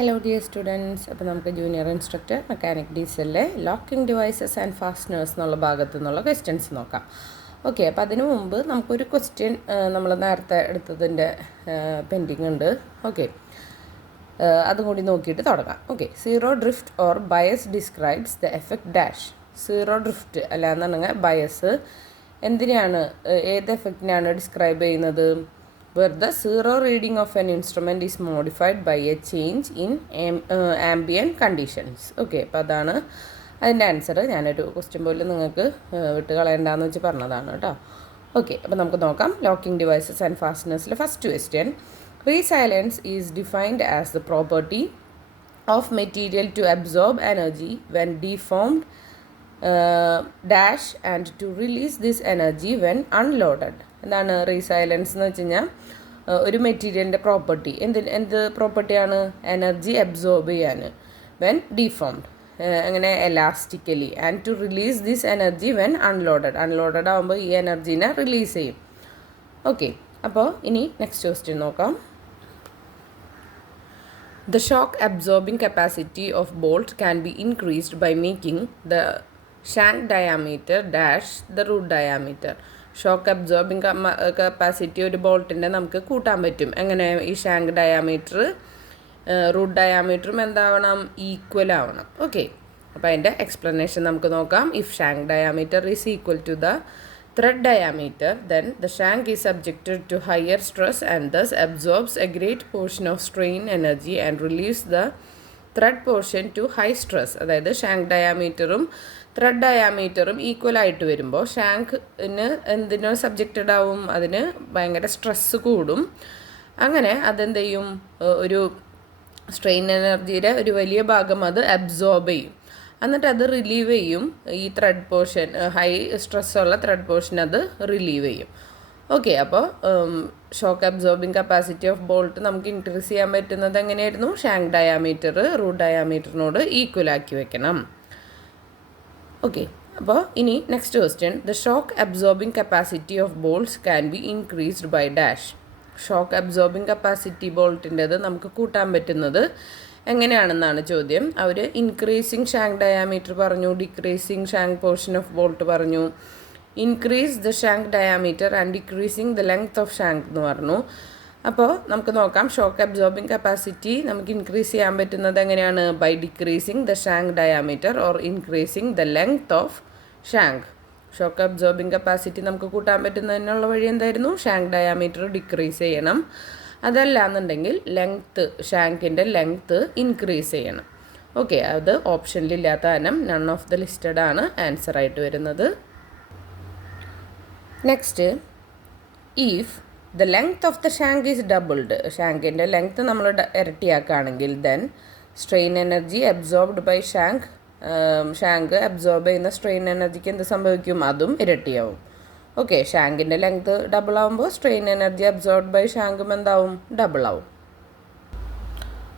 Hello dear students. അപ്പോൾ നമുക്ക് junior instructor mechanic ഡീസലിലെ ലോക്കിംഗ് ഡിവൈസസ് ആൻഡ് ഫാസ്റ്റനേഴ്സ് എന്നുള്ള ഭാഗത്തു നിന്നുള്ള ക്വസ്റ്റ്യൻസ് നോക്കാം. ഓക്കെ, അപ്പോൾ അതിനു മുമ്പ് നമുക്കൊരു ക്വസ്റ്റ്യൻ നമ്മൾ നേരത്തെ എടുത്തതിൻ്റെ പെൻഡിങ് ഉണ്ട്. ഓക്കെ, അതും കൂടി നോക്കിയിട്ട് തുടങ്ങാം. Okay, zero drift or bias describes the effect dash. Zero drift അല്ലാന്നുണ്ടെങ്കിൽ ബയസ് എന്തിനാണ്, ഏത് എഫക്റ്റിനാണ് ഡിസ്ക്രൈബ് ചെയ്യുന്നത്? where the zero reading of an instrument is modified by a change in ambient conditions. Okay, അപ്പോൾ അതാണ് അതിൻ്റെ ആൻസർ. ഞാനൊരു ക്വസ്റ്റ്യൻ പോലും നിങ്ങൾക്ക് വിട്ട് കളയണ്ടെന്ന് വെച്ച് പറഞ്ഞതാണ് കേട്ടോ. ഓക്കെ, അപ്പോൾ നമുക്ക് നോക്കാം. ലോക്കിംഗ് ഡിവൈസസ് ആൻഡ് ഫാസ്റ്റനേഴ്സിലെ first question. Resilience is defined as the property of material to absorb energy when deformed dash and to release this energy when unloaded. എന്താണ് റീസൈലൻസ് എന്ന് വെച്ച് കഴിഞ്ഞാൽ ഒരു മെറ്റീരിയലിൻ്റെ പ്രോപ്പർട്ടി. എന്ത് പ്രോപ്പർട്ടിയാണ്? എനർജി അബ്സോർബ് ചെയ്യാൻ. വെൻ ഡിഫോംഡ് അങ്ങനെ elastically. And to release this energy when unloaded. Unloaded ആകുമ്പോൾ ഈ എനർജീനെ റിലീസ് ചെയ്യും. ഓക്കെ, അപ്പോൾ ഇനി നെക്സ്റ്റ് ക്വസ്റ്റ്യൻ നോക്കാം. The shock absorbing capacity of bolt can be increased by making the shank diameter dash the root diameter. Shock absorbing capacity ഒരു ബോൾട്ടിൻ്റെ നമുക്ക് കൂട്ടാൻ പറ്റും. എങ്ങനെ? ഈ ഷാങ്ക് ഡയാമീറ്റർ റൂട്ട് ഡയാമീറ്ററും എന്താവണം? ഈക്വൽ ആവണം. ഓക്കെ, അപ്പോൾ അതിൻ്റെ എക്സ്പ്ലനേഷൻ നമുക്ക് നോക്കാം. If shank diameter is equal to the thread diameter, then the shank is subjected to higher stress and thus absorbs a great portion of strain energy and relieves the thread portion to high stress. അതായത് shank ഡയാമീറ്ററും thread ഡയാമീറ്ററും equal ആയിട്ട് വരുമ്പോൾ ഷാങ്കിന് എന്തിനോ subjected ആവും? അതിന് ഭയങ്കര stress കൂടും. അങ്ങനെ അതെന്ത് ചെയ്യും? ഒരു സ്ട്രെയിൻ എനർജിയുടെ ഒരു വലിയ ഭാഗം അത് അബ്സോർബ് ചെയ്യും. എന്നിട്ട് അത് റിലീവ് ചെയ്യും. ഈ ത്രെഡ് പോർഷൻ, ഹൈ സ്ട്രെസ്സുള്ള ത്രെഡ് പോർഷൻ അത് റിലീവ് ചെയ്യും. ഓക്കെ, അപ്പോൾ shock absorbing capacity of bolt നമുക്ക് ഇൻക്രീസ് ചെയ്യാൻ പറ്റുന്നത് എങ്ങനെയായിരുന്നു? ഷാങ്ക് ഡയാമീറ്റർ റൂട്ട് ഡയാമീറ്ററിനോട് ഈക്വൽ ആക്കി വെക്കണം. ഓക്കെ, അപ്പോൾ ഇനി next question. The shock absorbing capacity of bolts can be increased by dash. Shock absorbing capacity ബോൾട്ടിൻ്റെത് നമുക്ക് കൂട്ടാൻ പറ്റുന്നത് എങ്ങനെയാണെന്നാണ് ചോദ്യം. അവർ ഇൻക്രീസിങ് ഷാങ്ക് ഡയാമീറ്റർ പറഞ്ഞു, decreasing shank portion of bolt പറഞ്ഞു, increase the shank diameter and decreasing the length of shank എന്ന് പറഞ്ഞു. അപ്പോൾ നമുക്ക് നോക്കാം. ഷോക്ക് അബ്സോർബിങ് കപ്പാസിറ്റി നമുക്ക് ഇൻക്രീസ് ചെയ്യാൻ പറ്റുന്നത് എങ്ങനെയാണ്? By decreasing the shank diameter or increasing the length of shank. Shock absorbing capacity നമുക്ക് കൂട്ടാൻ പറ്റുന്നതിനുള്ള വഴി എന്തായിരുന്നു? ഷാങ്ക് ഡയാമീറ്റർ ഡിക്രീസ് ചെയ്യണം. അതല്ല എന്നുണ്ടെങ്കിൽ ലെങ്ത്ത്, ഷാങ്കിൻ്റെ ലെങ്ത്ത് ഇൻക്രീസ് ചെയ്യണം. ഓക്കെ, അത് ഓപ്ഷനിലില്ലാത്ത കാരണം നൺ ഓഫ് ദ ലിസ്റ്റഡ് ആണ് ആൻസർ ആയിട്ട് വരുന്നത്. Next, if the length of the shank is doubled. ഷാങ്കിൻ്റെ ലെങ്ത്ത് നമ്മൾ ഇരട്ടിയാക്കുകയാണെങ്കിൽ then strain energy absorbed by shank absorb ചെയ്യുന്ന സ്ട്രെയിൻ എനർജിക്ക് എന്ത് സംഭവിക്കും? അതും ഇരട്ടിയാവും. ഓക്കെ, ഷാങ്കിൻ്റെ ലെങ്ത് ഡബിൾ ആവുമ്പോൾ സ്ട്രെയിൻ എനർജി അബ്സോർബ്ഡ് ബൈ ഷാങ്കും എന്താവും? ഡബിൾ ആവും.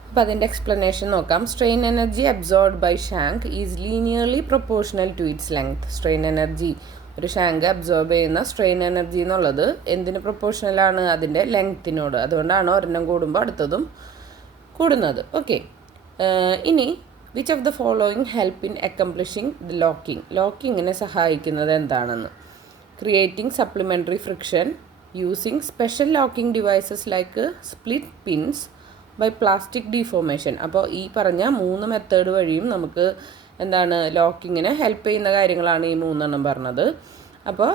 അപ്പോൾ അതിൻ്റെ എക്സ്പ്ലനേഷൻ നോക്കാം. Strain energy absorbed by shank is linearly proportional to its length. Strain energy, ഒരു ഷാങ്ക് അബ്സോർബ് ചെയ്യുന്ന സ്ട്രെയിൻ എനർജി എന്നുള്ളത് എന്തിന് പ്രൊപ്പോർഷണലാണ്? അതിൻ്റെ ലെങ്ത്തിനോട്. അതുകൊണ്ടാണ് ഒരെണ്ണം കൂടുമ്പോൾ അടുത്തതും കൂടുന്നത്. ഓക്കെ, ഇനി which of the following help in accomplishing the locking. ലോക്കിങ്ങിനെ സഹായിക്കുന്നത് എന്താണെന്ന്? Creating supplementary friction, using special locking devices like split pins, by plastic deformation. അപ്പോൾ ഈ പറഞ്ഞ 3 മെത്തേഡ് വഴിയും നമുക്ക് എന്താണ് ലോക്കിങ്ങിനെ ഹെൽപ്പ് ചെയ്യുന്ന കാര്യങ്ങളാണ് ഈ 3 പറഞ്ഞത്. അപ്പോൾ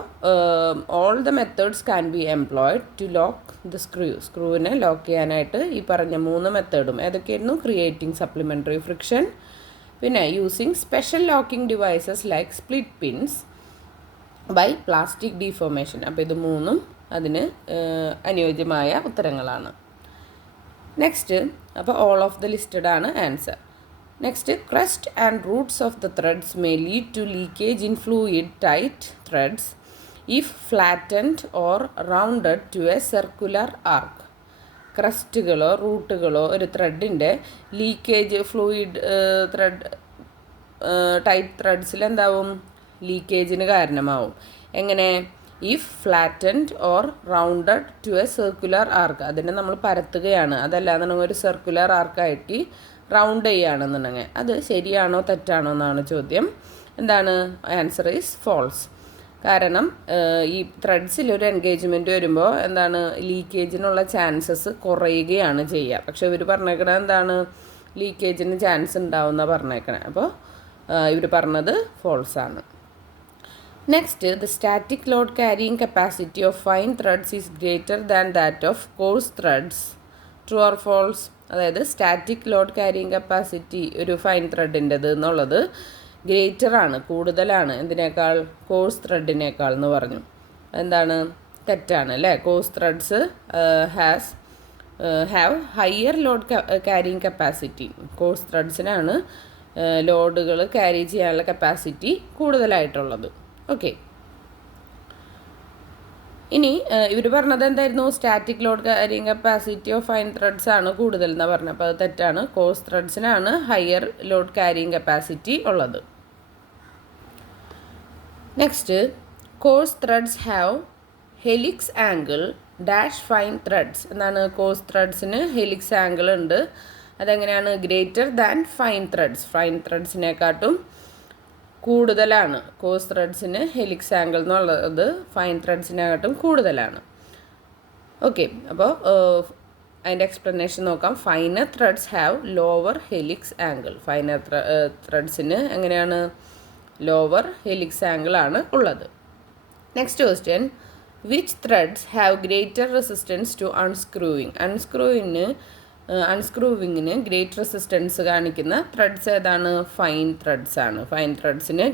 all the methods can be employed to lock the സ്ക്രൂവിനെ ലോക്ക് ചെയ്യാനായിട്ട് ഈ പറഞ്ഞ 3 മെത്തേഡും ഏതൊക്കെയായിരുന്നു? ക്രിയേറ്റിംഗ് സപ്ലിമെൻ്ററി ഫ്രിക്ഷൻ, പിന്നെ using special locking devices like split pins, by plastic deformation. അപ്പോൾ ഇത് 3 അതിന് അനുയോജ്യമായ ഉത്തരങ്ങളാണ്. നെക്സ്റ്റ്, അപ്പോൾ ഓൾ ഓഫ് ദ ലിസ്റ്റഡ് ആണ് answer. Next, crest and roots of the threads may lead to leakage in fluid tight threads if flattened or rounded to a circular arc. ക്രസ്റ്റുകളോ റൂട്ടുകളോ ഒരു ത്രെഡിൻ്റെ ലീക്കേജ്, ഫ്ലൂയിഡ് ത്രെഡ് ടൈറ്റ് ത്രെഡ്സിൽ എന്താവും? ലീക്കേജിന് കാരണമാവും. എങ്ങനെ? If flattened or rounded to a circular arc. അതിനെ നമ്മൾ പരത്തുകയാണ്, അതല്ലാന്നുണ്ടെങ്കിൽ ഒരു സർക്കുലർ ആർക്കായിട്ട് റൗണ്ട് ചെയ്യുകയാണെന്നുണ്ടെങ്കിൽ അത് ശരിയാണോ തെറ്റാണോ എന്നാണ് ചോദ്യം. എന്താണ് ആൻസർ ഈസ് ഫോൾസ്. കാരണം ഈ ത്രെഡ്സിൽ ഒരു എൻഗേജ്മെൻറ്റ് വരുമ്പോൾ എന്താണ് ലീക്കേജിനുള്ള ചാൻസസ് കുറയുകയാണ് ചെയ്യുക. പക്ഷെ ഇവർ പറഞ്ഞേക്കണത് എന്താണ് ലീക്കേജിന് ചാൻസ് ഉണ്ടാവുന്ന പറഞ്ഞേക്കണേ. അപ്പോൾ ഇവർ പറഞ്ഞത് ഫോൾസ് ആണ്. Next, the static load carrying capacity of fine threads is greater than that of coarse threads. True or false? അതായത് സ്റ്റാറ്റിക് ലോഡ് ക്യാരിയിങ് കപ്പാസിറ്റി ഒരു ഫൈൻ ത്രെഡിൻ്റെത് എന്നുള്ളത് ഗ്രേറ്റർ ആണ്, കൂടുതലാണ് എന്തിനേക്കാൾ? കോഴ്സ് ത്രെഡിനേക്കാൾ എന്ന് പറഞ്ഞു. എന്താണ്? തെറ്റാണ് അല്ലേ. Coarse threads have higher load carrying capacity. Coarse ത്രെഡ്സിനാണ് ലോഡുകൾ ക്യാരി ചെയ്യാനുള്ള കപ്പാസിറ്റി കൂടുതലായിട്ടുള്ളത്. ഓക്കെ, ഇനി ഇവർ പറഞ്ഞത് എന്തായിരുന്നു? Static load carrying capacity of fine threads ആണ് കൂടുതൽ എന്നാണ് പറഞ്ഞത്. അപ്പോൾ അത് തെറ്റാണ്. കോഴ്സ് ത്രെഡ്സിനാണ് ഹയർ ലോഡ് ക്യാരിയിങ് കപ്പാസിറ്റി ഉള്ളത്. Next, coarse threads have helix angle dash fine threads. എന്നാണ്? കോഴ്സ് ത്രെഡ്സിന് ഹെലിക്സ് ആംഗിൾ ഉണ്ട്. അതെങ്ങനെയാണ്? Greater than fine threads. Fine ത്രെഡ്സിനെക്കാട്ടും കൂടുതലാണ്. കോഴ്സ് ത്രെഡ്സിന് ഹെലിക്സ് ആംഗിൾ എന്നുള്ളത് ഫൈൻ ത്രെഡ്സിനെക്കാട്ടും കൂടുതലാണ്. ഓക്കെ, അപ്പോൾ അതിൻ്റെ എക്സ്പ്ലനേഷൻ നോക്കാം. Finer threads have lower helix angle. Finer ത്രെഡ്സിന് എങ്ങനെയാണ്? ലോവർ ഹെലിക്സ് ആംഗിൾ ആണ് ഉള്ളത്. Next question, which threads have greater resistance to unscrewing. അൺസ്ക്രൂവിങ്ങിന് ഗ്രേറ്റ് റെസിസ്റ്റൻസ് കാണിക്കുന്ന ത്രെഡ്സ് ഏതാണ്? ഫൈൻ ത്രെഡ്സ് ആണ്. ഫൈൻ ത്രെഡ്സിന്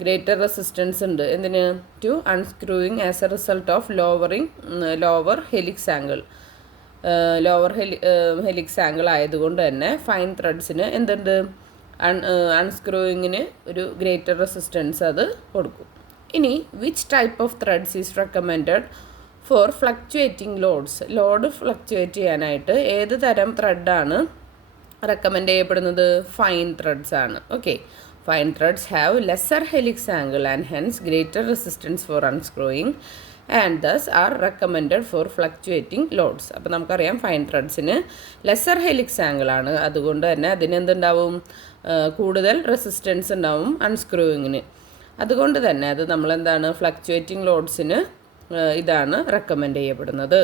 ഗ്രേറ്റർ റെസിസ്റ്റൻസ് ഉണ്ട്. എന്തിന്? To unscrewing as a result of lower helix angle. Lower helix angle ആയതുകൊണ്ട് തന്നെ ഫൈൻ ത്രെഡ്സിന് എന്തുണ്ട്? അൺസ്ക്രൂവിങ്ങിന് ഒരു ഗ്രേറ്റർ റെസിസ്റ്റൻസ് അത് കൊടുക്കും. ഇനി which type of threads is recommended for fluctuating loads. Load fluctuate ചെയ്യാനായിട്ട് ഏത് തരം ത്രെഡാണ് റെക്കമെൻഡ് ചെയ്യപ്പെടുന്നത്? ഫൈൻ ത്രെഡ്സ് ആണ്. Okay, fine threads have lesser helix angle and hence greater resistance for unscrewing and thus are recommended for fluctuating loads. അപ്പോൾ നമുക്കറിയാം fine ത്രെഡ്സിന് lesser helix angle ആണ്. അതുകൊണ്ട് തന്നെ അതിനെന്തുണ്ടാവും? കൂടുതൽ റെസിസ്റ്റൻസ് ഉണ്ടാവും അൺസ്ക്രൂയിങ്ങിന്. അതുകൊണ്ട് തന്നെ അത് നമ്മളെന്താണ് ഫ്ലക്ച്വേറ്റിംഗ് ലോഡ്സിന് ഇതാണ് റെക്കമെൻഡ് ചെയ്യപ്പെടുന്നത്.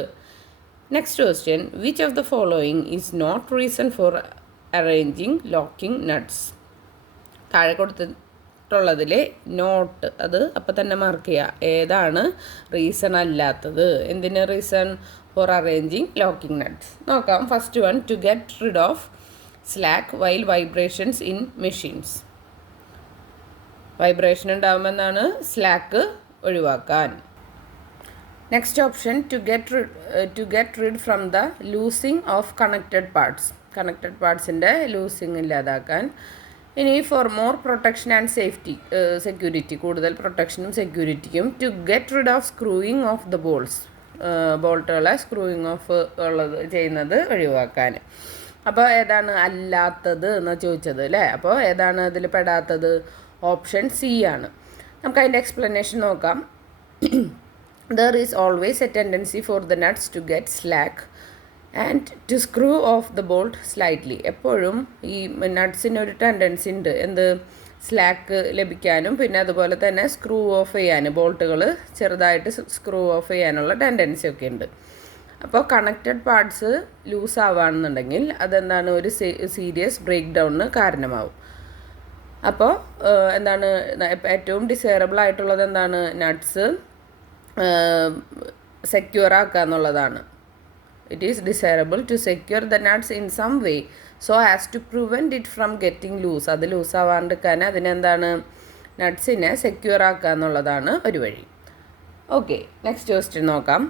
Next question, which of the following is not reason for arranging locking nuts. താഴെ കൊടുത്തിട്ടുള്ളതിൽ നോട്ട് അത് അപ്പം തന്നെ മാർക്ക് ചെയ്യുക. ഏതാണ് റീസൺ അല്ലാത്തത്? എന്തിന് reason for arranging locking nuts? നോക്കാം. First one, to get rid of slack while vibrations in machines. Vibration ഉണ്ടാകുമെന്നാണ് സ്ലാക്ക് ഒഴിവാക്കാൻ. Next option, to get rid from the loosing of connected parts. Connected പാർട്സിൻ്റെ loosing ഇല്ലാതാക്കാൻ. ഇനി for more protection and security, കൂടുതൽ പ്രൊട്ടക്ഷനും സെക്യൂരിറ്റിക്കും. To get rid of screwing of the ബോൾട്ടുകളെ screwing of ഉള്ളത് ചെയ്യുന്നത് ഒഴിവാക്കാൻ. അപ്പോൾ ഏതാണ് അല്ലാത്തത് എന്നാണ് ചോദിച്ചത് അല്ലേ. അപ്പോൾ ഏതാണ് അതിൽ പെടാത്തത്? ഓപ്ഷൻ സി ആണ്. നമുക്ക് അതിൻ്റെ എക്സ്പ്ലനേഷൻ നോക്കാം. There is always a tendency for the nuts to get slack and to screw off the bolt slightly. എപ്പോഴും ഈ നട്ട്സിന് ഒരു ടെൻഡൻസി ഉണ്ട്. എന്ത്? സ്ലാക്ക് ലഭിക്കാനും പിന്നെ അതുപോലെ തന്നെ സ്ക്രൂ ഓഫ് ചെയ്യാനും, ബോൾട്ടുകൾ ചെറുതായിട്ട് സ്ക്രൂ ഓഫ് ചെയ്യാനുള്ള ടെൻഡൻസി ഒക്കെ ഉണ്ട്. അപ്പോൾ കണക്റ്റഡ് പാർട്സ് ലൂസ് ആവുകയാണെന്നുണ്ടെങ്കിൽ അതെന്താണ്? ഒരു സീരിയസ് ബ്രേക്ക് ഡൗണിന് കാരണമാവും. അപ്പോൾ എന്താണ് ഏറ്റവും ഡിസൈറബിൾ ആയിട്ടുള്ളത്? എന്താണ്? നട്ട്സ് സെക്യൂർ ആക്കുക എന്നുള്ളതാണ്. It is desirable to secure the nuts in some way so as to prevent it from getting loose. അത് ലൂസ് ആവാണ്ടിരിക്കാൻ അതിനെന്താണ്? നട്ട്സിനെ സെക്യൂർ ആക്കുക എന്നുള്ളതാണ് ഒരു വഴി. ഓക്കെ, നെക്സ്റ്റ് ക്വസ്റ്റ്യൻ നോക്കാം.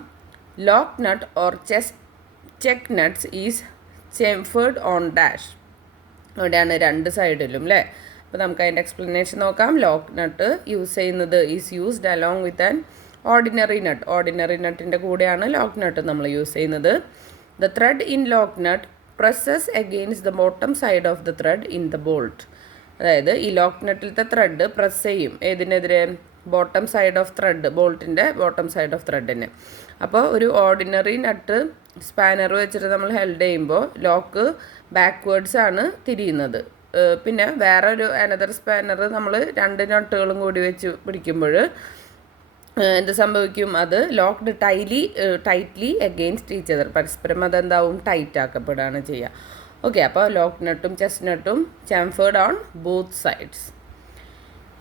Lock nut or check nuts is chamfered on dash. അവിടെയാണ് രണ്ട് സൈഡിലും അല്ലേ. അപ്പോൾ നമുക്ക് അതിൻ്റെ എക്സ്പ്ലനേഷൻ നോക്കാം. ലോക്ക് നട്ട് യൂസ് ചെയ്യുന്നത് is used along with an ordinary nut. Ordinary നട്ടിൻ്റെ കൂടെയാണ് ലോക്ക് നട്ട് നമ്മൾ യൂസ് ചെയ്യുന്നത്. The thread in lock nut presses against the bottom side of the thread in the bolt. അതായത് ഈ ലോക്ക് നട്ടിലത്തെ thread press ചെയ്യും ഏതിനെതിരെ? ബോട്ടം സൈഡ് ഓഫ് ത്രെഡ്, ബോൾട്ടിൻ്റെ ബോട്ടം സൈഡ് ഓഫ് ത്രെഡിന്. അപ്പോൾ ഒരു ഓർഡിനറി നട്ട് സ്പാനർ വെച്ചിട്ട് നമ്മൾ ഹെൽഡ് ചെയ്യുമ്പോൾ ലോക്ക് ബാക്ക്വേർഡ്സ് ആണ് തിരിയുന്നത്. പിന്നെ വേറെ ഒരു അനദർ സ്പാനർ നമ്മൾ 2 നട്ടുകളും കൂടി വെച്ച് പിടിക്കുമ്പോൾ എന്ത് സംഭവിക്കും, അത് locked tightly against each other, പരസ്പരം അതെന്താവും ടൈറ്റ് ആക്കപ്പെടുകയാണ് ചെയ്യുക. ഓക്കെ, അപ്പോൾ ലോക്ക് നട്ടും ചെസ്റ്റ് നട്ടും ചാംഫേർഡ് ഓൺ ബോത്ത് സൈഡ്സ്.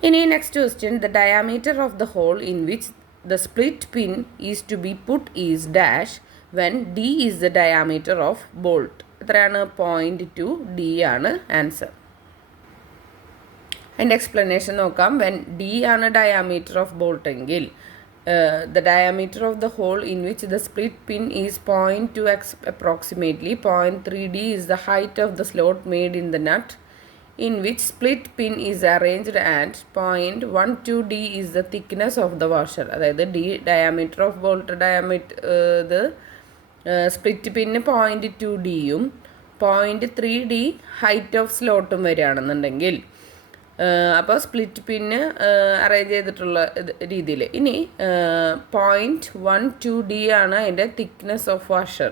ഇനി next question, the diameter of the hole in which the split pin is to be put is dash when D is the diameter of bolt. എത്രയാണ്? 0.2 D ആണ് answer. അതിൻ്റെ explanation നോക്കാം. When D ആണ് diameter of bolt എങ്കിൽ the diameter of the hole in which the split pin is 0.2 approximately 0.3 D is the height of the slot made in the nut in which split pin is arranged and 0.12 D is the thickness of the washer. അതായത് D diameter of bolt diameter ഇത് split പിന്ന് 0.2 ഡിയും 0.3 D height of സ്ലോട്ടും വരികയാണെന്നുണ്ടെങ്കിൽ അപ്പോൾ split പിന്ന് arrange ചെയ്തിട്ടുള്ള രീതിയിൽ. ഇനി 0.12 D ആണ് അതിൻ്റെ തിക്നെസ് ഓഫ് വാഷർ.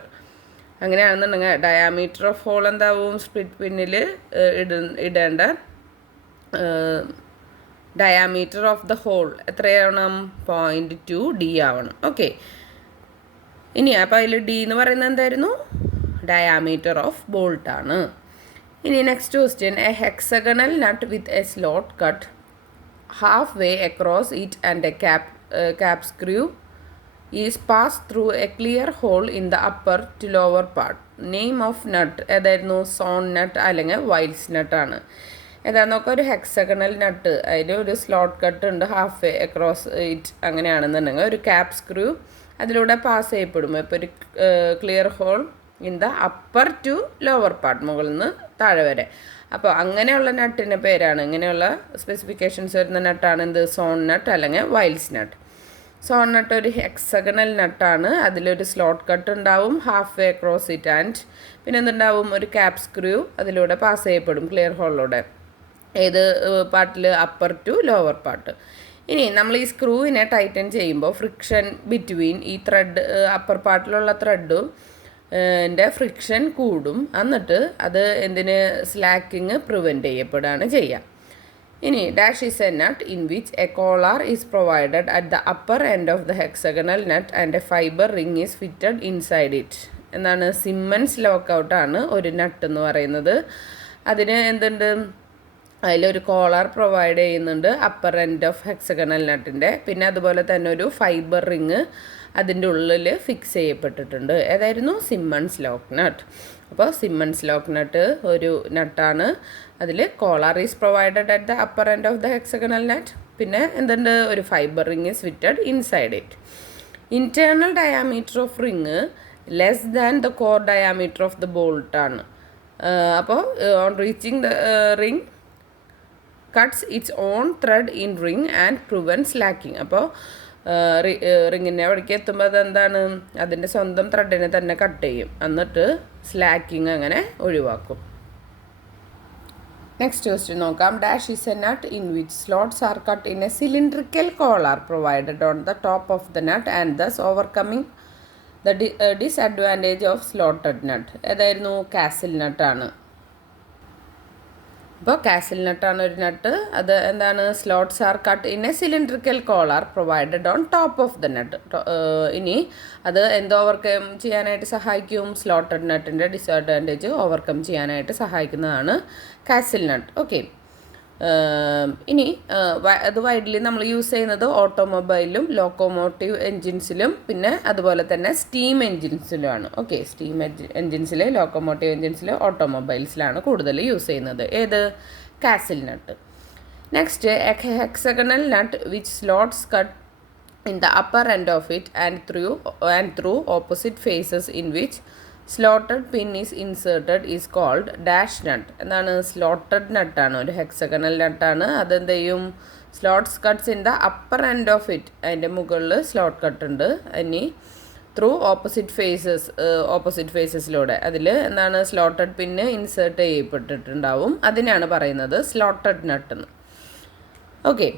അങ്ങനെയാണെന്നുണ്ടെങ്കിൽ ഡയാമീറ്റർ ഓഫ് ഹോൾ എന്താവും? സ്പ്ലിറ്റ് പിന്നിൽ ഇടേണ്ട ഡയാമീറ്റർ ഓഫ് ദ ഹോൾ എത്രയാവണം? 0.2 D ആവണം. ഓക്കെ, ഇനി അപ്പോൾ അതിൽ ഡി എന്ന് പറയുന്നത് എന്തായിരുന്നു? ഡയാമീറ്റർ ഓഫ് ബോൾട്ടാണ്. ഇനി next question, a hexagonal nut with a slot cut half way across it and a cap screw is pass through a clear hole in the upper to lower part. Name of nut ഏതായിരുന്നു? Sawn നട്ട് അല്ലെങ്കിൽ വൈൽസ് നട്ടാണ്. ഏതാണെന്ന് നോക്കാം. ഒരു hexagonal nut, അതിൽ ഒരു slot cut ഉണ്ട്, half way across it അങ്ങനെയാണെന്നുണ്ടെങ്കിൽ ഒരു ക്യാപ് സ്ക്രൂ അതിലൂടെ പാസ് ചെയ്യപ്പെടും. ഇപ്പോൾ ഒരു clear hole in the upper to lower part, മുകളിൽ നിന്ന് താഴെ വരെ. അപ്പോൾ അങ്ങനെയുള്ള നട്ടിൻ്റെ പേരാണ്, ഇങ്ങനെയുള്ള സ്പെസിഫിക്കേഷൻസ് വരുന്ന നട്ടാണ് എന്ത്? സോൺ നട്ട് അല്ലെങ്കിൽ വൈൽസ് നട്ട്. സോൺ നട്ട് ഒരു ഹെക്സഗണൽ നട്ടാണ്, അതിലൊരു സ്ലോട്ട് കട്ട് ഉണ്ടാവും, half way across it and പിന്നെ എന്തുണ്ടാവും? ഒരു ക്യാപ് സ്ക്രൂ അതിലൂടെ പാസ് ചെയ്യപ്പെടും, ക്ലിയർ ഹോളിലൂടെ. ഏത് പാർട്ടിൽ? Upper to lower part. ഇനി നമ്മൾ ഈ സ്ക്രൂവിനെ ടൈറ്റൻ ചെയ്യുമ്പോൾ ഫ്രിക്ഷൻ ബിറ്റ്വീൻ ഈ ത്രെഡ്, അപ്പർ പാർട്ടിലുള്ള ത്രെഡും ൻ്റെ ഫ്രിക്ഷൻ കൂടും. എന്നിട്ട് അത് എന്തിന്? സ്ലാക്കിങ് പ്രിവെൻറ്റ് ചെയ്യപ്പെടുകയാണ് ചെയ്യുക. ഇനി dash is a nut in which a collar is provided at the upper end of the hexagonal nut and a fibre ring is fitted inside it. എന്താണ്? സിമ്മൻസ് ലോക്കൗട്ടാണ് ഒരു നട്ട് എന്ന് പറയുന്നത്. അതിന് എന്തുണ്ട്? അതിലൊരു കോളർ പ്രൊവൈഡ് ചെയ്യുന്നുണ്ട് അപ്പർ എൻഡ് ഓഫ് ഹെക്സഗണൽ നട്ടിൻ്റെ. പിന്നെ അതുപോലെ തന്നെ ഒരു ഫൈബർ റിങ് അതിൻ്റെ ഉള്ളിൽ ഫിക്സ് ചെയ്യപ്പെട്ടിട്ടുണ്ട്. ഏതായിരുന്നു? Simmonds lock nut. അപ്പോൾ സിമ്മൺസ് ലോക്ക് നട്ട് ഒരു നട്ടാണ്. അതിൽ collar is provided at the upper end of the hexagonal nut. പിന്നെ എന്തുണ്ട്? ഒരു fibre ring is fitted inside it. Internal diameter of ring less than the core diameter of the ബോൾട്ടാണ്. അപ്പോൾ on reaching the ring cuts its own thread in ring and prevents lacking. അപ്പോൾ റിങ്ങിൻ്റെ അവിടേക്ക് എത്തുമ്പോൾ അതെന്താണ്? അതിൻ്റെ സ്വന്തം ത്രെഡിനെ തന്നെ കട്ട് ചെയ്യും, എന്നിട്ട് സ്ലാക്കിങ് അങ്ങനെ ഒഴിവാക്കും. നെക്സ്റ്റ് ക്വസ്റ്റ്യൻ നോക്കാം. Dash is a nut in which slots are cut in a cylindrical collar provided on the top of the nut and thus overcoming the disadvantage of slotted nut. ഏതായിരുന്നു? Castle നട്ടാണ്. അപ്പോൾ castle നട്ടാണ് ഒരു nut. അത് എന്താണ്? Slots are cut in a cylindrical collar provided on top of the nut. ഇനി അത് എന്ത് ഓവർകം ചെയ്യാനായിട്ട് സഹായിക്കും? സ്ലോട്ടഡ് നട്ടിൻ്റെ ഡിസഡ്വാൻറ്റേജ് ഓവർകം ചെയ്യാനായിട്ട് സഹായിക്കുന്നതാണ് കാസിൽ നട്ട്. ഓക്കെ, ഇനി അത് വൈഡ്ലി നമ്മൾ യൂസ് ചെയ്യുന്നത് ഓട്ടോമൊബൈലിലും ലോക്കോമോട്ടീവ് എൻജിൻസിലും പിന്നെ അതുപോലെ തന്നെ സ്റ്റീം എൻജിൻസിലുമാണ്. ഓക്കെ, സ്റ്റീം എൻജിൻസിൽ, ലോക്കോമോട്ടീവ് എൻജിൻസിൽ, ഓട്ടോമൊബൈൽസിലാണ് കൂടുതൽ യൂസ് ചെയ്യുന്നത്. ഏത്? Castle nut. Next, hexagonal nut which slots cut in the upper end of it and through opposite faces in which slotted pin is inserted is called dash nut. എന്താണ്? Slotted നട്ടാണ്, ഒരു hexagonal നട്ടാണ്. അതെന്ത് ചെയ്യും? Slots cuts in the upper end of it, അതിൻ്റെ മുകളിൽ slot cut ഉണ്ട്. ഇനി through opposite ഫേസസിലൂടെ അതിൽ എന്താണ്? സ്ലോട്ടഡ് പിന്ന് ഇൻസേർട്ട് ചെയ്യപ്പെട്ടിട്ടുണ്ടാവും. അതിനാണ് പറയുന്നത് സ്ലോട്ടഡ് നട്ട് എന്ന്. Okay,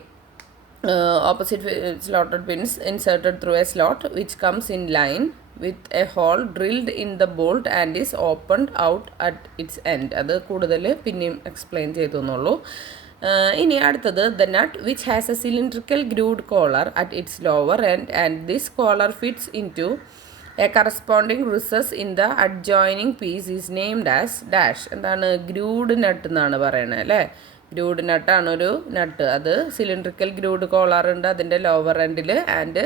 opposite slotted pins inserted through a slot which comes in line with a hole drilled in the bolt and is opened out at its end. അത് കൂടുതൽ പിന്നെയും explain ചെയ്തു എന്നുള്ളൂ. ഇനി അടുത്തത് the nut which has a cylindrical grooved collar at its lower end and this collar fits into a corresponding recess in the adjoining piece is named as dash. എന്താണ് grooved നട്ട് എന്നാണ് പറയണത് അല്ലേ. ഗ്രൂഡ് നട്ടാണ് ഒരു nut. അത് cylindrical grooved Kolar ഉണ്ട് അതിൻ്റെ lower എൻഡിൽ. And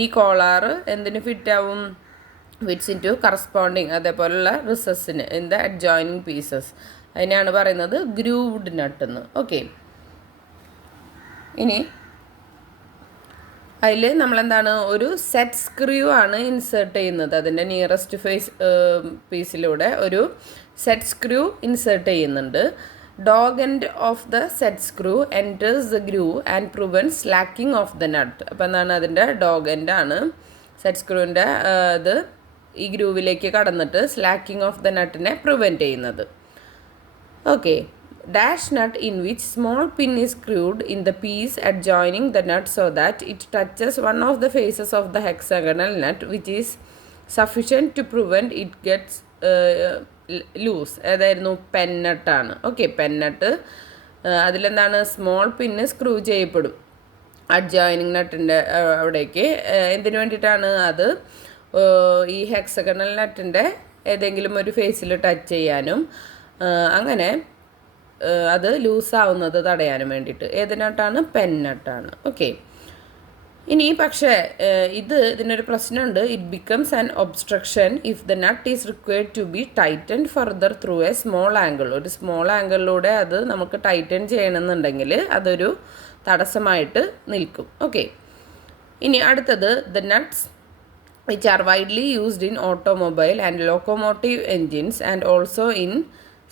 ഈ കോളാർ എന്തിന് ഫിറ്റാവും? ഫിറ്റ്സ് ഇൻ ടു കറസ്പോണ്ടിങ് അതേപോലുള്ള റിസസിന് ഇൻ ദ അഡ്ജോയിനിങ് പീസസ്. അതിനെയാണ് പറയുന്നത് ഗ്രൂവ്ഡ് നട്ട് എന്ന്. ഓക്കെ, ഇനി അതിൽ നമ്മളെന്താണ് ഒരു സെറ്റ് സ്ക്രൂ ആണ് ഇൻസേർട്ട് ചെയ്യുന്നത്. അതിൻ്റെ നിയറസ്റ്റ് പീസിലൂടെ ഒരു സെറ്റ് സ്ക്രൂ ഇൻസേർട്ട് ചെയ്യുന്നുണ്ട്. Dog end of the set screw enters the groove and prevent slacking of the nut. അപ്പോൾ എന്താണ് അതിൻ്റെ ഡോഗ് എൻഡാണ് സെറ്റ് സ്ക്രൂവിൻ്റെ ഇത് ഈ ഗ്രൂവിലേക്ക് കടന്നിട്ട് സ്ലാക്കിംഗ് ഓഫ് ദ നട്ടിനെ പ്രിവെൻറ്റ് ചെയ്യുന്നത്. Okay, dash nut in which small pin is screwed in the piece adjoining the nut so that it touches one of the faces of the hexagonal nut which is sufficient to prevent it gets loose. അതായിരുന്നു pen നട്ടാണ്. Okay, pen നട്ട് അതിലെന്താണ് small പിന്ന് screw ചെയ്യപ്പെടും adjoining നട്ടിൻ്റെ അവിടേക്ക്. എന്തിനു വേണ്ടിയിട്ടാണ്? അത് ഈ hexagonal നട്ടിൻ്റെ ഏതെങ്കിലും ഒരു ഫേസിൽ ടച്ച് ചെയ്യാനും അങ്ങനെ അത് ലൂസാവുന്നത് തടയാനും വേണ്ടിയിട്ട്. ഏത് നട്ടാണ്? പെൻ നട്ടാണ്. ഓക്കെ, ഇനി പക്ഷേ ഇതിനൊരു പ്രശ്നമുണ്ട്. It becomes an obstruction if the nut is required to be tightened further through a small angle. ഒരു സ്മോൾ ആംഗിളിലൂടെ അത് നമുക്ക് ടൈറ്റൻ ചെയ്യണമെന്നുണ്ടെങ്കിൽ അതൊരു തടസ്സമായിട്ട് നിൽക്കും. ഓക്കെ, ഇനി അടുത്തത് the nuts which are widely used in automobile and locomotive engines and also in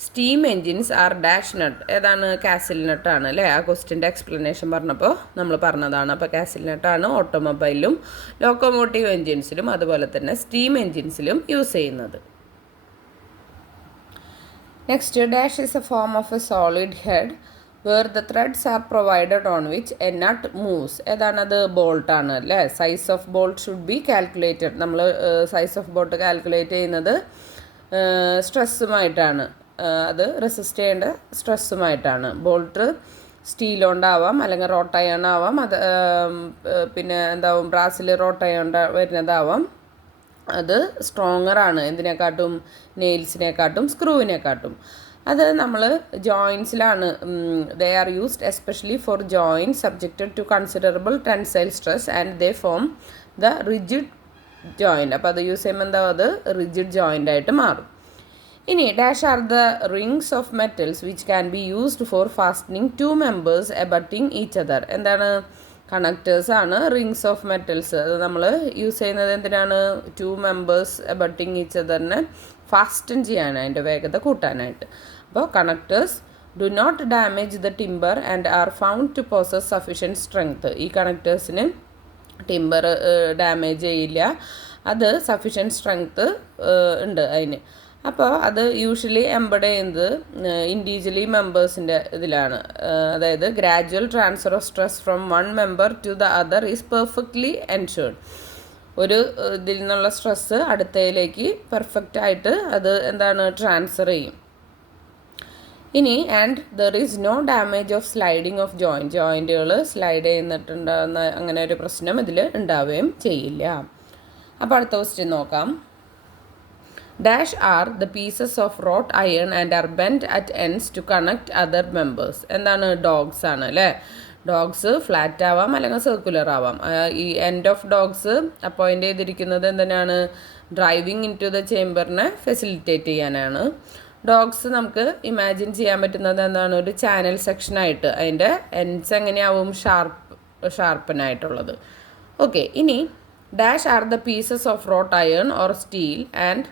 steam engines are dash nut. ഏതാണ്? കാസിൽ നട്ടാണ് അല്ലേ. ആ ക്വസ്റ്റ്യൻ്റെ എക്സ്പ്ലനേഷൻ പറഞ്ഞപ്പോൾ നമ്മൾ പറഞ്ഞതാണ്. അപ്പോൾ കാസിൽ നട്ടാണ് ഓട്ടോമൊബൈലിലും ലോക്കോമോട്ടീവ് എൻജിൻസിലും അതുപോലെ തന്നെ സ്റ്റീം എൻജിൻസിലും യൂസ് ചെയ്യുന്നത്. Next, dash is A form of A solid head where the threads are provided on which a nut moves. ഏതാണത്? ബോൾട്ടാണ് അല്ലേ. Size of bolt should be calculated. നമ്മൾ സൈസ് ഓഫ് ബോൾട്ട് കാൽക്കുലേറ്റ് ചെയ്യുന്നത് സ്ട്രെസ്സുമായിട്ടാണ്. അത് resist ചെയ്യേണ്ട സ്ട്രെസ്സുമായിട്ടാണ്. Bolt steel കൊണ്ടാവാം അല്ലെങ്കിൽ rote iron ആവാം. അത് പിന്നെ എന്താവും ബ്രാസിൽ റോട്ട് അയൺ വരുന്നതാവാം. അത് സ്ട്രോങ്ങറാണ് എന്തിനെക്കാട്ടും? നെയിൽസിനെക്കാട്ടും സ്ക്രൂവിനെക്കാട്ടും. അത് നമ്മൾ ജോയിൻസിലാണ്. They are used especially for joints subjected to considerable tensile stress and they form the rigid joint. അപ്പോൾ അത് യൂസ് ചെയ്യുമ്പോൾ എന്താ? അത് റിജിഡ് ജോയിൻ്റ് ആയിട്ട് മാറും. ഇനി dash are the rings of metals which can be used for fastening two members abutting each other. എന്താണ്? Connectors ആണ് റിങ്സ് ഓഫ് മെറ്റൽസ്. അത് നമ്മൾ യൂസ് ചെയ്യുന്നത് എന്തിനാണ്? ടു മെമ്പേഴ്സ് എബട്ടിങ് ഈച്ച് അതറിനെ ഫാസ്റ്റൻ ചെയ്യാൻ, അതിൻ്റെ വേഗത കൂട്ടാനായിട്ട്. അപ്പോൾ connectors do not damage the timber and are found to possess sufficient strength. ഈ കണക്റ്റേഴ്സിന് ടിമ്പർ ഡാമേജ് ചെയ്യില്ല, അത് സഫിഷ്യൻറ്റ് സ്ട്രെങ്ത് ഉണ്ട് അതിന്. അപ്പോൾ അത് യൂഷ്വലി എംബഡ് ചെയ്യുന്നത് ഇൻഡിവിജ്വലി മെമ്പേഴ്സിൻ്റെ ഇതിലാണ്. അതായത് gradual transfer of stress from one member to the other is perfectly ensured. ഒരു ഇതിൽ നിന്നുള്ള സ്ട്രെസ്സ് അടുത്തതിലേക്ക് പെർഫെക്റ്റ് ആയിട്ട് അത് എന്താണ് ട്രാൻസ്ഫർ ചെയ്യും. ഇനി and there is no damage of sliding of ജോയിൻറ്റുകൾ സ്ലൈഡ് ചെയ്യുന്നിട്ടുണ്ടാകുന്ന അങ്ങനെ ഒരു പ്രശ്നം ഇതിൽ ഉണ്ടാവുകയും ചെയ്യില്ല. അപ്പോൾ അടുത്ത ക്വസ്റ്റ്യൻ നോക്കാം. Dash are the pieces of wrought iron and are bent at ends to connect other members. എന്താണ്? ഡോഗ്സ് ആണ് അല്ലേ. ഡോഗ്സ് ഫ്ലാറ്റ് ആവാം അല്ലെങ്കിൽ സർക്കുലർ ആവാം. ഈ എൻഡ് ഓഫ് ഡോഗ്സ് അപ്പോയിൻ്റ് ചെയ്തിരിക്കുന്നത് എന്തിനാണ്? ഡ്രൈവിങ് ഇൻ ടു ദ ചേംബറിനെ ഫെസിലിറ്റേറ്റ് ചെയ്യാനാണ്. ഡോഗ്സ് നമുക്ക് ഇമാജിൻ ചെയ്യാൻ പറ്റുന്നത് എന്താണ്? ഒരു ചാനൽ സെക്ഷനായിട്ട് അതിൻ്റെ എൻഡ്സ് എങ്ങനെയാവും? ഷാർപ്പനായിട്ടുള്ളത്. ഓക്കെ, ഇനി dash are the pieces of wrought iron or steel and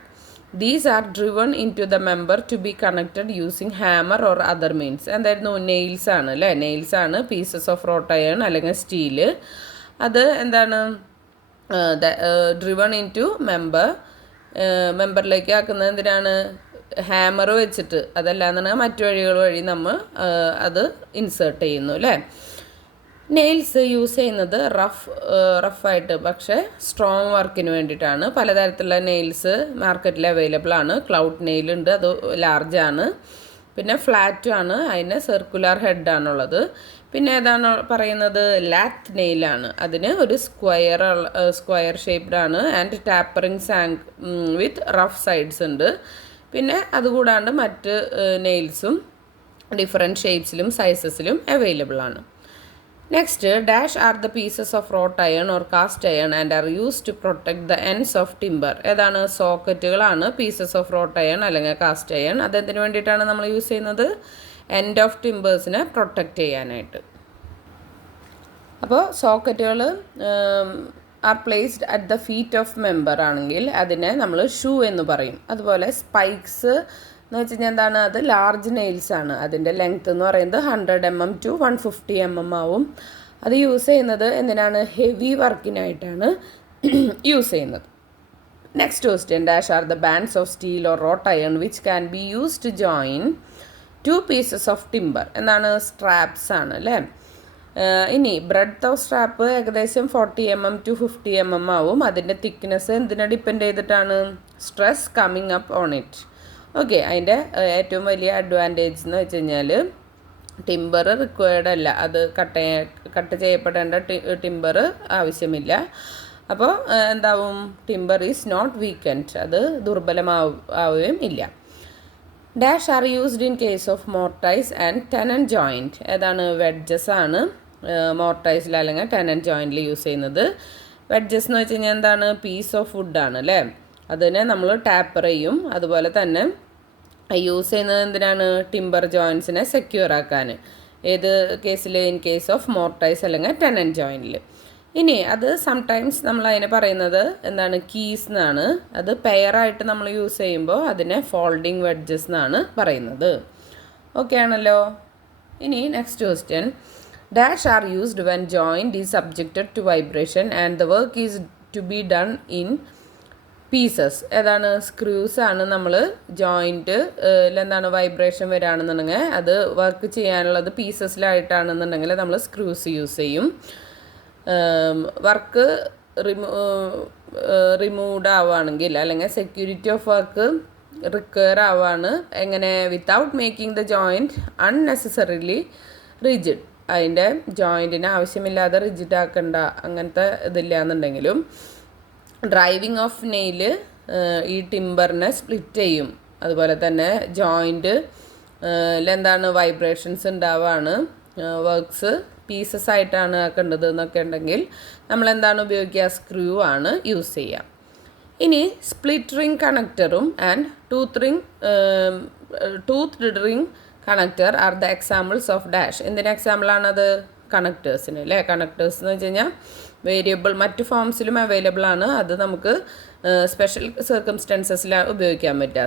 these are driven into the member to be connected using hammer or other means. എന്തായിരുന്നു? നെയിൽസ് ആണ് അല്ലേ. നെയിൽസ് ആണ് പീസസ് ഓഫ് wrought iron അല്ലെങ്കിൽ steel. അത് എന്താണ്? Driven in to മെമ്പറിലേക്ക് ആക്കുന്നത് എന്തിനാണ്? Hammer വെച്ചിട്ട്. അതല്ലാന്നുണ്ടെങ്കിൽ മറ്റു വഴികൾ വഴി നമ്മൾ അത് ഇൻസേർട്ട് ചെയ്യുന്നു അല്ലേ. നെയിൽസ് യൂസ് ചെയ്യുന്നത് റഫായിട്ട് പക്ഷേ സ്ട്രോങ് വർക്കിന് വേണ്ടിയിട്ടാണ്. പലതരത്തിലുള്ള നെയിൽസ് മാർക്കറ്റിൽ അവൈലബിൾ ആണ്. ക്ലൗഡ് നെയിൽ ഉണ്ട്, അത് ലാർജാണ്. പിന്നെ ഫ്ലാറ്റും ആണ്, അതിന് സർക്കുലർ ഹെഡാണുള്ളത്. പിന്നെ ഏതാണ് പറയുന്നത്, ലാത്ത് നെയിലാണ്. അതിന് ഒരു സ്ക്വയർ ഷേപ്ഡ് ആണ് and tapering shank with rough sides ഉണ്ട്. പിന്നെ അതുകൂടാണ്ട് മറ്റ് നെയിൽസും ഡിഫറെൻറ്റ് ഷേപ്സിലും സൈസസിലും അവൈലബിൾ ആണ്. Next, dash are the pieces of wrought iron or cast iron and are use to protect the ends of timber. ഏതാണ്? സോക്കറ്റുകളാണ് പീസസ് ഓഫ് റോട്ട് അയൺ അല്ലെങ്കിൽ കാസ്റ്റ് അയൺ. അതെന്തിനു വേണ്ടിയിട്ടാണ് നമ്മൾ യൂസ് ചെയ്യുന്നത്? എൻഡ് ഓഫ് ടിമ്പേഴ്സിനെ പ്രൊട്ടക്റ്റ് ചെയ്യാനായിട്ട്. അപ്പോൾ സോക്കറ്റുകൾ are placed at the feet of member ആണെങ്കിൽ അതിനെ നമ്മൾ ഷൂ എന്ന് പറയും. അതുപോലെ സ്പൈക്സ് എന്ന് വെച്ച് കഴിഞ്ഞാൽ എന്താണ്? അത് ലാർജ് നെയിൽസ് ആണ്. അതിൻ്റെ ലെങ്ത് എന്ന് പറയുന്നത് 100 mm to 150 mm ആവും. അത് യൂസ് ചെയ്യുന്നത് എന്തിനാണ്? ഹെവി വർക്കിനായിട്ടാണ് യൂസ് ചെയ്യുന്നത്. Next question, dash are the bands of steel or wrought iron which can be use to join 2 pieces of timber. എന്താണ്? സ്ട്രാപ്സ് ആണ് അല്ലേ. ഇനി ബ്രെഡ്ത്ത് ഓഫ് സ്ട്രാപ്പ് ഏകദേശം 40 mm to 50 mm ആവും. അതിൻ്റെ തിക്നെസ് എന്തിനെ ഡിപ്പെൻഡ് ചെയ്തിട്ടാണ്? Stress coming up on it. Okay, അതിൻ്റെ ഏറ്റവും വലിയ അഡ്വാൻറ്റേജ് എന്ന് വെച്ച് കഴിഞ്ഞാൽ ടിമ്പർ റിക്വയർഡ് അല്ല, അത് കട്ട് ചെയ്യപ്പെടേണ്ട ടിമ്പർ ആവശ്യമില്ല. അപ്പോൾ എന്താവും? ടിമ്പർ ഈസ് നോട്ട് വീക്കൻഡ്, അത് ദുർബലമാവുകയും ഇല്ല. Dash are used in case of mortise and tenant joint. ഏതാണ്? വെഡ്ജസ് ആണ് മോർട്ടൈസിൽ അല്ലെങ്കിൽ ടെനന്റ് ജോയിൻറ്റിൽ യൂസ് ചെയ്യുന്നത്. വെഡ്ജസ് എന്ന് വെച്ച് കഴിഞ്ഞാൽ എന്താണ്? പീസ് ഓഫ് വുഡാണ് അല്ലേ. അതിനെ നമ്മൾ ടാപ്പർ ചെയ്യും. അതുപോലെ തന്നെ യൂസ് ചെയ്യുന്നത് എന്തിനാണ്? ടിമ്പർ ജോയിൻസിനെ സെക്യൂർ ആക്കാൻ. ഏത് കേസിൽ? ഇൻ കേസ് ഓഫ് മോർട്ടൈസ് അല്ലെങ്കിൽ ടെനന്റ് ജോയിൻറ്റിൽ. ഇനി അത് സംടൈംസ് നമ്മൾ അതിനെ പറയുന്നത് എന്താണ്? കീസ് എന്നാണ്. അത് പെയറായിട്ട് നമ്മൾ യൂസ് ചെയ്യുമ്പോൾ അതിനെ ഫോൾഡിങ് വെഡ്ജസ് എന്നാണ് പറയുന്നത്. ഓക്കെ ആണല്ലോ. ഇനി next question, dash are used when joint is subjected to vibration and the work is to be done in pieces. ഏതാണ്? സ്ക്രൂസ് ആണ്. നമ്മൾ ജോയിൻറ്റ് എന്താണ് വൈബ്രേഷൻ വരികയാണെന്നുണ്ടെങ്കിൽ അത് വർക്ക് ചെയ്യാനുള്ളത് പീസസിലായിട്ടാണെന്നുണ്ടെങ്കിൽ നമ്മൾ സ്ക്രൂസ് യൂസ് ചെയ്യും. വർക്ക് റിമൂവ്ഡ് ആവുകയാണെങ്കിൽ അല്ലെങ്കിൽ സെക്യൂരിറ്റി ഓഫ് വർക്ക് റിക്വയർ ആവുകയാണ് എങ്ങനെ? Without making the joint unnecessarily rigid. അതിൻ്റെ ജോയിൻറ്റിന് ആവശ്യമില്ലാതെ റിജിഡ് ആക്കണ്ട, അങ്ങനത്തെ ഇതില്ല എന്നുണ്ടെങ്കിലും ഡ്രൈവിംഗ് ഓഫ് നെയിൽ ഈ ടിമ്പറിനെ സ്പ്ലിറ്റ് ചെയ്യും. അതുപോലെ തന്നെ ജോയിൻറ്റ് എന്താണ് വൈബ്രേഷൻസ് ഉണ്ടാവുകയാണ്, വർക്ക്സ് പീസസ് ആയിട്ടാണ് ആക്കേണ്ടത് എന്നൊക്കെ ഉണ്ടെങ്കിൽ നമ്മൾ എന്താണ് ഉപയോഗിക്കുക? സ്ക്രൂ ആണ് യൂസ് ചെയ്യുക. ഇനി സ്പ്ലിറ്റ് റിംഗ് കണക്ടറും and tooth ring connector are the examples of dash. എന്തിന് എക്സാമ്പിളാണത്? കണക്ടേഴ്സിന് അല്ലേ. കണക്ടേഴ്സ് എന്ന് വെച്ച് കഴിഞ്ഞാൽ വേരിയബിൾ മറ്റ് ഫോംസിലും അവൈലബിൾ ആണ്. അത് നമുക്ക് സ്പെഷ്യൽ സർക്കംസ്റ്റൻസസിൽ ഉപയോഗിക്കാൻ പറ്റുക.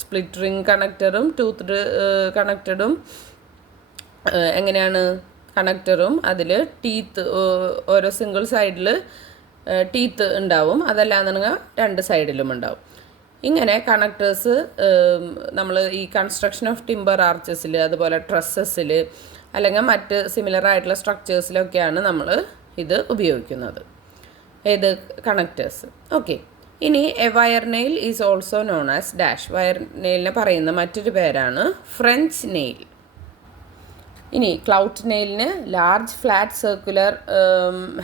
സ്പ്ലിറ്റ് റിംഗ് കണക്ടറും ടൂത്ത് കണക്റ്റഡും എങ്ങനെയാണ്? കണക്ടറും അതിൽ ടീത്ത് ഓരോ സിംഗിൾ സൈഡിൽ ടീത്ത് ഉണ്ടാവും, അതല്ലാന്നുണ്ടെങ്കിൽ 2 സൈഡിലും ഉണ്ടാവും. ഇങ്ങനെ കണക്ടേഴ്സ് നമ്മൾ ഈ കൺസ്ട്രക്ഷൻ ഓഫ് ടിമ്പർ ആർച്ചസിൽ അതുപോലെ ട്രസ്സസിൽ അല്ലെങ്കിൽ മറ്റ് സിമിലർ ആയിട്ടുള്ള സ്ട്രക്ചേഴ്സിലൊക്കെയാണ് നമ്മൾ ഇത് ഉപയോഗിക്കുന്നത്. ഏത്? കണക്ടേഴ്സ്. ഓക്കെ. ഇനി a wire nail is also known as dash. Wire നെയിലിനെ പറയുന്ന മറ്റൊരു പേരാണ് ഫ്രഞ്ച് നെയിൽ. ഇനി ക്ലൗട്ട് നെയിലിന് ലാർജ് ഫ്ലാറ്റ് സർക്കുലർ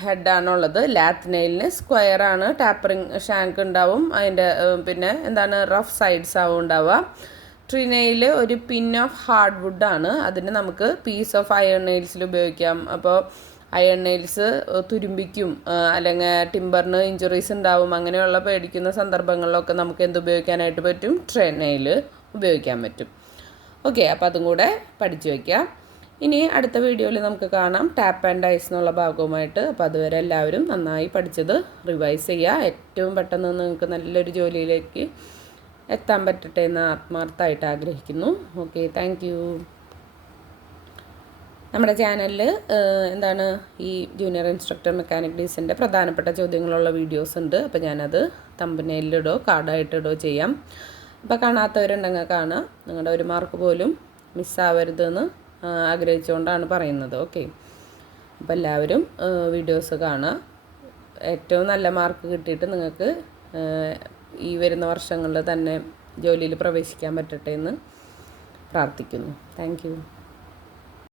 ഹെഡാണുള്ളത്. ലാത്ത് നെയിലിന് സ്ക്വയറാണ്, ടാപ്പറിങ് ഷാങ്ക് ഉണ്ടാവും. അതിൻ്റെ പിന്നെ എന്താണ്? റഫ് സൈഡ്സ് ആവും ഉണ്ടാവുക. ട്രീ നെയിൽ ഒരു പിൻ ഓഫ് ഹാർഡ് വുഡാണ്. അതിന് നമുക്ക് പീസ് ഓഫ് അയൺ നെയിൽസിൽ ഉപയോഗിക്കാം. അപ്പോൾ അയൺ നെയിൽസ് തുരുമ്പിക്കും, അല്ലെങ്കിൽ ടിമ്പറിന് ഇഞ്ചുറീസ് ഉണ്ടാവും. അങ്ങനെയുള്ള പേടിക്കുന്ന സന്ദർഭങ്ങളിലൊക്കെ നമുക്ക് എന്ത് ഉപയോഗിക്കാനായിട്ട് പറ്റും? ട്രേ നെയിൽ ഉപയോഗിക്കാൻ പറ്റും. ഓക്കെ, അപ്പോൾ അതും കൂടെ പഠിച്ചു വയ്ക്കാം. ഇനി അടുത്ത വീഡിയോയിൽ നമുക്ക് കാണാം ടാപ്പ് ആൻഡ് ഐസ് എന്നുള്ള ഭാഗവുമായിട്ട്. അപ്പോൾ അതുവരെ എല്ലാവരും നന്നായി പഠിച്ചത് റിവൈസ് ചെയ്യുക. ഏറ്റവും പെട്ടെന്ന് നിങ്ങൾക്ക് നല്ലൊരു ജോലിയിലേക്ക് എത്താൻ പറ്റട്ടെ എന്ന് ആത്മാർത്ഥമായിട്ട് ആഗ്രഹിക്കുന്നു. Okay, thank you. നമ്മുടെ ചാനലിൽ എന്താണ് ഈ ജൂനിയർ ഇൻസ്ട്രക്ടർ മെക്കാനിക് ഡീസിൻ്റെ പ്രധാനപ്പെട്ട ചോദ്യങ്ങളുള്ള വീഡിയോസ് ഉണ്ട്. അപ്പോൾ ഞാനത് തമ്പനെയിലിടോ കാർഡായിട്ടിടോ ചെയ്യാം. അപ്പോൾ കാണാത്തവരുണ്ടെങ്കിൽ കാണുക. നിങ്ങളുടെ ഒരു മാർക്ക് പോലും മിസ്സാവരുതെന്ന് ആഗ്രഹിച്ചുകൊണ്ടാണ് പറയുന്നത്. ഓക്കെ, അപ്പോൾ എല്ലാവരും വീഡിയോസ് കാണുക. ഏറ്റവും നല്ല മാർക്ക് കിട്ടിയിട്ട് നിങ്ങൾക്ക് ഈ വരുന്ന വർഷങ്ങളിൽ തന്നെ ജോലിയിൽ പ്രവേശിക്കാൻ പറ്റട്ടെ എന്ന് പ്രാർത്ഥിക്കുന്നു. Thank you.